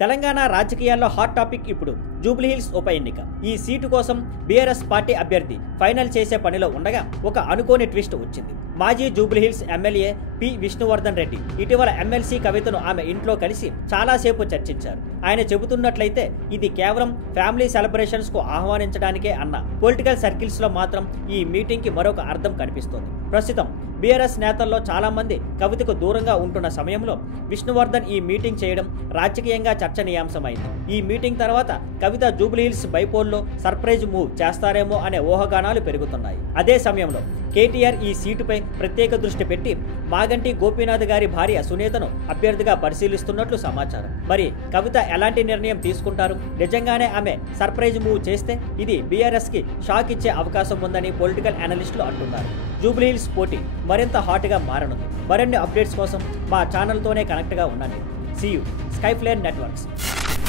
తెలంగాణ రాజకీయాల్లో hot topic ఇప్పుడు జూబ్లీహిల్స్ ఉప ఎన్నిక. ఈ సీటు కోసం బీఆర్ఎస్ పార్టీ అభ్యర్థి ఫైనల్ చేసే పనిలో ఉండగా ఒక అనుకోని ట్విస్ట్ వచ్చింది. మాజీ జూబ్లీహిల్స్ ఎమ్మెల్యే పి విష్ణువర్ధన్ రెడ్డి ఇటీవల ఎమ్మెల్సీ కవితను ఆమె ఇంట్లో కలిసి చాలాసేపు చర్చించారు. ఆయన చెబుతున్నట్లయితే ఇది కేవలం ఫ్యామిలీ సెలబ్రేషన్స్ కు ఆహ్వానించడానికే అన్న. పొలిటికల్ సర్కిల్స్ లో మాత్రం ఈ మీటింగ్ కి మరొక అర్థం కనిపిస్తోంది. ప్రస్తుతం బీఆర్ఎస్ నేతల్లో చాలా మంది కవితకు దూరంగా ఉంటున్న సమయంలో విష్ణువర్ధన్ ఈ మీటింగ్ చేయడం రాజకీయంగా చర్చనీయాంశమైంది. ఈ మీటింగ్ తర్వాత కవిత జూబ్లీహిల్స్ బైపోల్లో సర్ప్రైజ్ మూవ్ చేస్తారేమో అనే ఊహాగానాలు పెరుగుతున్నాయి. అదే సమయంలో కేటీఆర్ ఈ సీటుపై ప్రత్యేక దృష్టి పెట్టి మాగంటి గోపీనాథ్ గారి భార్య సునీతను అభ్యర్థిగా పరిశీలిస్తున్నట్లు సమాచారం. మరి కవిత ఎలాంటి నిర్ణయం తీసుకుంటారు? నిజంగానే ఆమె సర్ప్రైజ్ మూవ్ చేస్తే ఇది బీఆర్ఎస్ కి షాక్ ఇచ్చే అవకాశం ఉందని పొలిటికల్ అనలిస్టులు అంటున్నారు. జూబ్లీహిల్స్ పోటీ మరింత హాట్గా మారనుంది. మరిన్ని అప్డేట్స్ కోసం మా ఛానల్తోనే కనెక్ట్గా ఉండండి. See you. Skyflare networks.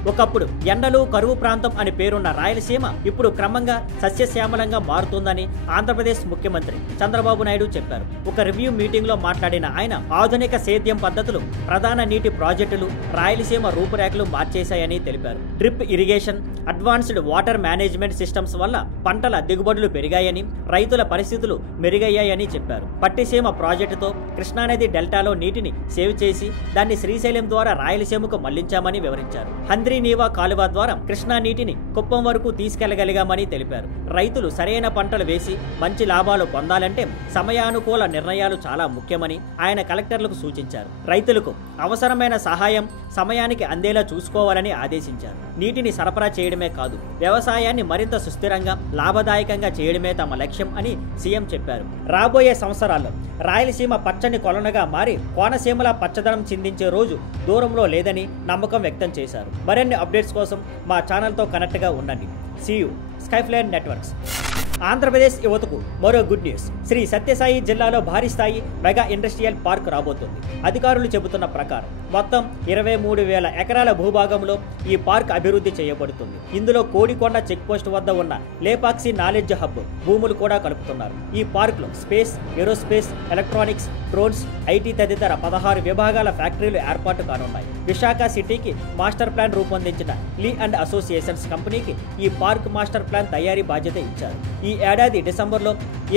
ఒకప్పుడు ఎండలు కరువు ప్రాంతం అని పేరున్న రాయలసీమ ఇప్పుడు క్రమంగా సస్యశ్యామలంగా మారుతుందని ఆంధ్రప్రదేశ్ ముఖ్యమంత్రి చంద్రబాబు నాయుడు చెప్పారు. ఒక రివ్యూ మీటింగ్ లో మాట్లాడిన ఆయన ఆధునిక సేద్యం పద్ధతులు, ప్రధాన నీటి ప్రాజెక్టులు రాయలసీమ రూపురేఖలు మార్చేశాయని తెలిపారు. Drip irrigation, advanced water management systems వల్ల పంటల దిగుబడులు పెరిగాయని, రైతుల పరిస్థితులు మెరుగయ్యాయని చెప్పారు. పట్టిసీమ ప్రాజెక్టుతో కృష్ణానది డెల్టాలో నీటిని సేవ్ చేసి దాన్ని శ్రీశైలం ద్వారా రాయలసీమకు మళ్లించామని వివరించారు. నీవా కాలువ ద్వారా కృష్ణా నీటిని కుప్పం వరకు తీసుకెళ్లగలిగామని తెలిపారు. రైతులు సరైన పంటలు వేసి మంచి లాభాలు పొందాలంటే సమయానుకూల నిర్ణయాలు చాలా ముఖ్యమని ఆయన కలెక్టర్లకు సూచించారు. రైతులకు అవసరమైన సహాయం సమయానికి అందేలా చూసుకోవాలని ఆదేశించారు. నీటిని సరఫరా చేయడమే కాదు, వ్యవసాయాన్ని మరింత సుస్థిరంగా లాభదాయకంగా చేయడమే తమ లక్ష్యం అని సీఎం చెప్పారు. రాబోయే సంవత్సరాల్లో రాయలసీమ పచ్చని కొలనుగా మారి కోనసీమల పచ్చదనం చిందించే రోజు దూరంలో లేదని నమ్మకం వ్యక్తం చేశారు. మరిన్ని అప్డేట్స్ కోసం మా ఛానల్తో కనెక్ట్గా ఉండండి. See you. Skyflare networks. Andhra Pradesh యువతకు మరో గుడ్ న్యూస్. శ్రీ సత్యసాయి జిల్లాలో భారీ స్థాయి మెగా ఇండస్ట్రియల్ పార్క్ రాబోతుంది. అధికారులు చెబుతున్న ప్రకారం మొత్తం 23,000 ఎకరాల భూభాగంలో ఈ పార్క్ అభివృద్ధి చేయబడుతుంది. ఇందులో కోడికొండ చెక్ పోస్ట్ వద్ద ఉన్న లేపాక్షి నాలెడ్జ్ హబ్ భూములు కూడా కలుపుతున్నారు. ఈ పార్క్లో space, aerospace, electronics, drones, IT తదితర 16 విభాగాల ఫ్యాక్టరీలు ఏర్పాటు కానున్నాయి. విశాఖ సిటీకి మాస్టర్ ప్లాన్ రూపొందించిన లీ అండ్ అసోసియేషన్స్ కంపెనీకి ఈ పార్క్ మాస్టర్ ప్లాన్ తయారీ బాధ్యత ఇచ్చారు. ఈ ఏడాది డిసెంబర్లో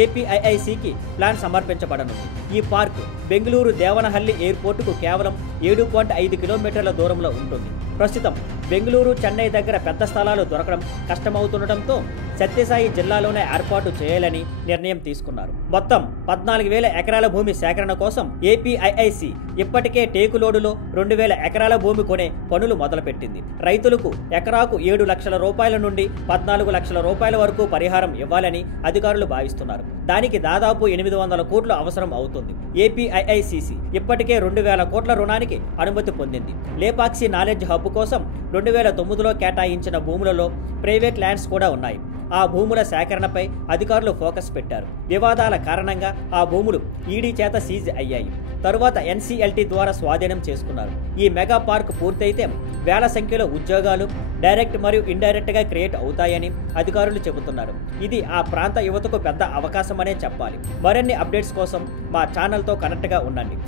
ఏపీఐఐసికి ప్లాన్ సమర్పించబడనుంది. ఈ పార్క్ బెంగళూరు దేవనహల్లి ఎయిర్పోర్టుకు కేవలం 7.5 కిలోమీటర్ల దూరంలో ఉంటుంది. ప్రస్తుతం బెంగళూరు, చెన్నై దగ్గర పెద్ద స్థలాలు దొరకడం కష్టమవుతుండటంతో సత్యసాయి జిల్లాలోనే ఏర్పాటు చేయాలని నిర్ణయం తీసుకున్నారు. మొత్తం 14,000 ఎకరాల భూమి సేకరణ కోసం ఏపీఐఐసి ఇప్పటికే టేకులోడులో 2,000 ఎకరాల భూమి కొనే పనులు మొదలుపెట్టింది. రైతులకు ఎకరాకు 7 లక్షల రూపాయల నుండి 14 లక్షల రూపాయల వరకు పరిహారం ఇవ్వాలని అధికారులు భావిస్తున్నారు. దానికి దాదాపు 800 కోట్లు అవసరం అవుతుంది. ఏపీఐఐసిసి ఇప్పటికే 2,000 కోట్ల రుణానికి అనుమతి పొందింది. లేపాక్షి నాలెడ్జ్ హబ్ కోసం 2009లో కేటాయించిన భూములలో ప్రైవేట్ ల్యాండ్స్ కూడా ఉన్నాయి. ఆ భూముల సేకరణపై అధికారులు ఫోకస్ పెట్టారు. వివాదాల కారణంగా ఆ భూములు ఈడీ చేత సీజ్ అయ్యాయి. తరువాత ఎన్సీఎల్టీ ద్వారా స్వాధీనం చేసుకున్నారు. ఈ మెగా పార్క్ పూర్తయితే వేల సంఖ్యలో ఉద్యోగాలు డైరెక్ట్ మరియు ఇండైరెక్ట్ గా క్రియేట్ అవుతాయని అధికారులు చెబుతున్నారు. ఇది ఆ ప్రాంత యువతకు పెద్ద అవకాశమనే చెప్పాలి. మరిన్ని అప్డేట్స్ కోసం మా ఛానల్తో కనెక్ట్గా ఉండండి.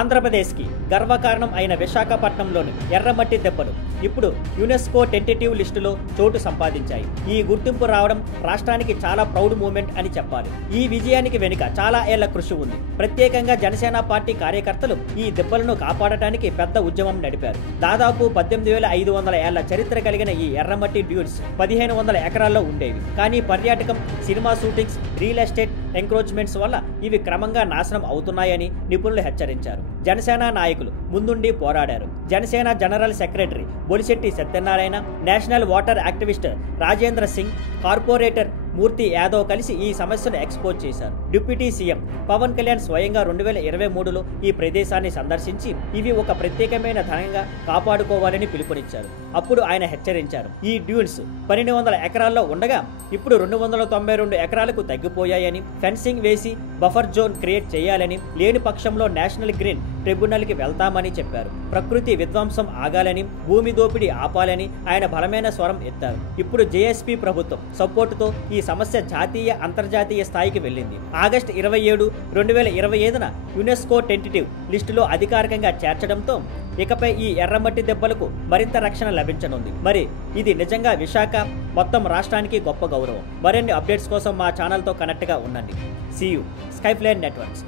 ఆంధ్రప్రదేశ్కి గర్వకారణం అయిన విశాఖపట్నంలోని ఎర్రమట్టి దెబ్బలు ఇప్పుడు యునెస్కో టెంటేటివ్ లిస్టులో చోటు సంపాదించాయి. ఈ గుర్తింపు రావడం రాష్ట్రానికి చాలా ప్రౌడ్ మూమెంట్ అని చెప్పాలి. ఈ విజయానికి వెనుక చాలా ఏళ్ల కృషి ఉంది. ప్రత్యేకంగా జనసేన పార్టీ కార్యకర్తలు ఈ దెబ్బలను కాపాడటానికి పెద్ద ఉద్యమం నడిపారు. దాదాపు 18,500 ఏళ్ల చరిత్ర కలిగిన ఈ ఎర్రమట్టి డ్యూన్స్ 1,500 ఎకరాల్లో ఉండేవి. కానీ పర్యాటకం, cinema shootings, real estate encroachments వల్ల ఇవి క్రమంగా నాశనం అవుతున్నాయని నిపుణులు హెచ్చరించారు. జనసేన నాయకులు ముందుండి పోరాడారు. Janasena general secretary Bolisetti Satyanarayana, national water activist Rajendra Singh, corporator Murthy Yadav కలిసి ఈ సమస్యను ఎక్స్పోజ్ చేశారు. డిప్యూటీ సీఎం పవన్ కళ్యాణ్ స్వయంగా 2023లో ఈ ప్రదేశాన్ని సందర్శించి ఇవి ఒక ప్రత్యేకమైన ధనంగా కాపాడుకోవాలని పిలుపునిచ్చారు. అప్పుడు ఆయన హెచ్చరించారు, ఈ డ్యూన్స్ 1,200 ఎకరాల్లో ఉండగా ఇప్పుడు 292 ఎకరాలకు తగ్గిపోయాయని, ఫెన్సింగ్ వేసి బఫర్ జోన్ క్రియేట్ చేయాలని, లేని పక్షంలో నేషనల్ గ్రీన్ ట్రిబ్యునల్కి వెళ్తామని చెప్పారు. ప్రకృతి విధ్వంసం ఆగాలని, భూమి దోపిడీ ఆపాలని ఆయన బలమైన స్వరం ఎత్తారు. ఇప్పుడు జేఎస్పీ ప్రభుత్వం సపోర్టుతో ఈ సమస్య జాతీయ, అంతర్జాతీయ స్థాయికి వెళ్ళింది. ఆగస్టు 27, 2025న యునెస్కో టెంటిటివ్ లిస్టులో అధికారికంగా చేర్చడంతో ఇకపై ఈ ఎర్రమట్టి దెబ్బలకు మరింత రక్షణ లభించనుంది. మరి ఇది నిజంగా విశాఖ మొత్తం రాష్ట్రానికి గొప్ప గౌరవం. మరిన్ని అప్డేట్స్ కోసం మా ఛానల్తో కనెక్ట్గా ఉండండి. See you. Skyline networks.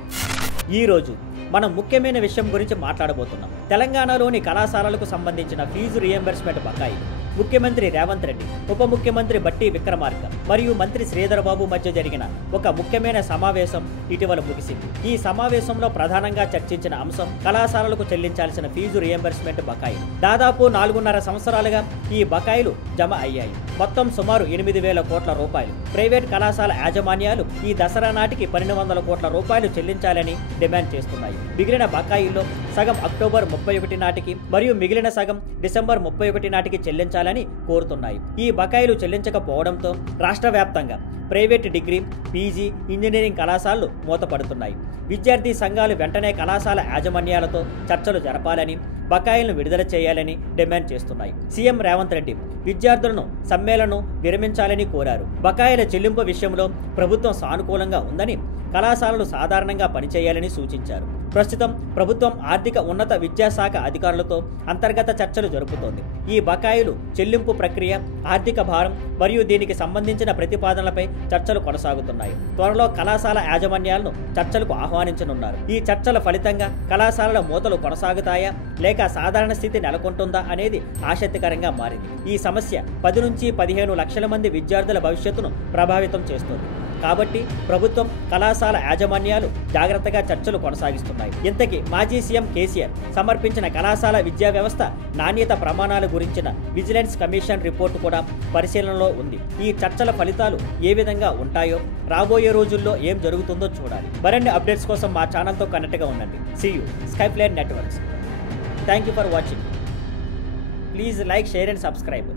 ఈరోజు మనం ముఖ్యమైన విషయం గురించి మాట్లాడబోతున్నాం. తెలంగాణలోని కళాశాలలకు సంబంధించిన ఫీజు రియంబర్స్మెంట్ బకాయిలు. ముఖ్యమంత్రి రేవంత్ రెడ్డి, ఉప ముఖ్యమంత్రి బట్టి విక్రమార్క మరియు మంత్రి శ్రీధర్ బాబు మధ్య జరిగిన ఒక ముఖ్యమైన సమావేశం ఇటీవల ముగిసింది. ఈ సమావేశంలో ప్రధానంగా చర్చించిన అంశం కళాశాలలకు చెల్లించాల్సిన ఫీజు రియంబర్స్మెంట్ బకాయిలు. దాదాపు 4.5 సంవత్సరాలుగా ఈ బకాయిలు జమ అయ్యాయి. మొత్తం సుమారు 8,000 కోట్ల రూపాయలు. ప్రైవేట్ కళాశాల యాజమాన్యాలు ఈ దసరా నాటికి 1,200 కోట్ల రూపాయలు చెల్లించాలని డిమాండ్ చేస్తున్నాయి. మిగిలిన బకాయిల్లో సగం అక్టోబర్ 31 నాటికి మరియు మిగిలిన సగం డిసెంబర్ 31 నాటికి చెల్లించాలని కోరుతున్నాయి. ఈ బకాయిలు చెల్లించకపోవడంతో రాష్ట్ర వ్యాప్తంగా ప్రైవేట్ డిగ్రీ, పీజీ, ఇంజనీరింగ్ కళాశాలలు మూతపడుతున్నాయి. విద్యార్థి సంఘాలు వెంటనే కళాశాల యాజమాన్యాలతో చర్చలు జరపాలని, బకాయిలను విడుదల చేయాలని డిమాండ్ చేస్తున్నాయి. సీఎం రేవంత్ రెడ్డి విద్యార్థులను సమ్మేళనం విరమించాలని కోరారు. బకాయిల చెల్లింపు విషయంలో ప్రభుత్వం సానుకూలంగా ఉందని, కళాశాలలు సాధారణంగా పనిచేయాలని సూచించారు. ప్రస్తుతం ప్రభుత్వం ఆర్థిక ఉన్నత విద్యాశాఖ అధికారులతో అంతర్గత చర్చలు జరుపుతోంది. ఈ బకాయిలు చెల్లింపు ప్రక్రియ, ఆర్థిక భారం మరియు దీనికి సంబంధించిన ప్రతిపాదనలపై చర్చలు కొనసాగుతున్నాయి. త్వరలో కళాశాల యాజమాన్యాలను చర్చలకు ఆహ్వానించనున్నారు. ఈ చర్చల ఫలితంగా కళాశాలల మూతలు కొనసాగుతాయా లేక సాధారణ స్థితి నెలకొంటుందా అనేది ఆసక్తికరంగా మారింది. ఈ సమస్య 10 నుంచి 15 లక్షల మంది విద్యార్థుల భవిష్యత్తును ప్రభావితం చేస్తుంది. కాబట్టి ప్రభుత్వం, కళాశాల యాజమాన్యాలు జాగ్రత్తగా చర్చలు కొనసాగిస్తున్నాయి. ఇంతకీ మాజీ సీఎం కేసీఆర్ సమర్పించిన కళాశాల విద్యా వ్యవస్థ నాణ్యత ప్రమాణాల గురించిన విజిలెన్స్ కమిషన్ రిపోర్టు కూడా పరిశీలనలో ఉంది. ఈ చర్చల ఫలితాలు ఏ విధంగా ఉంటాయో, రాబోయే రోజుల్లో ఏం జరుగుతుందో చూడాలి. మరిన్ని అప్డేట్స్ కోసం మా ఛానల్తో కనెక్ట్గా ఉండండి. See you. Skyline networks. Thank you for watching. Please like, share and subscribe.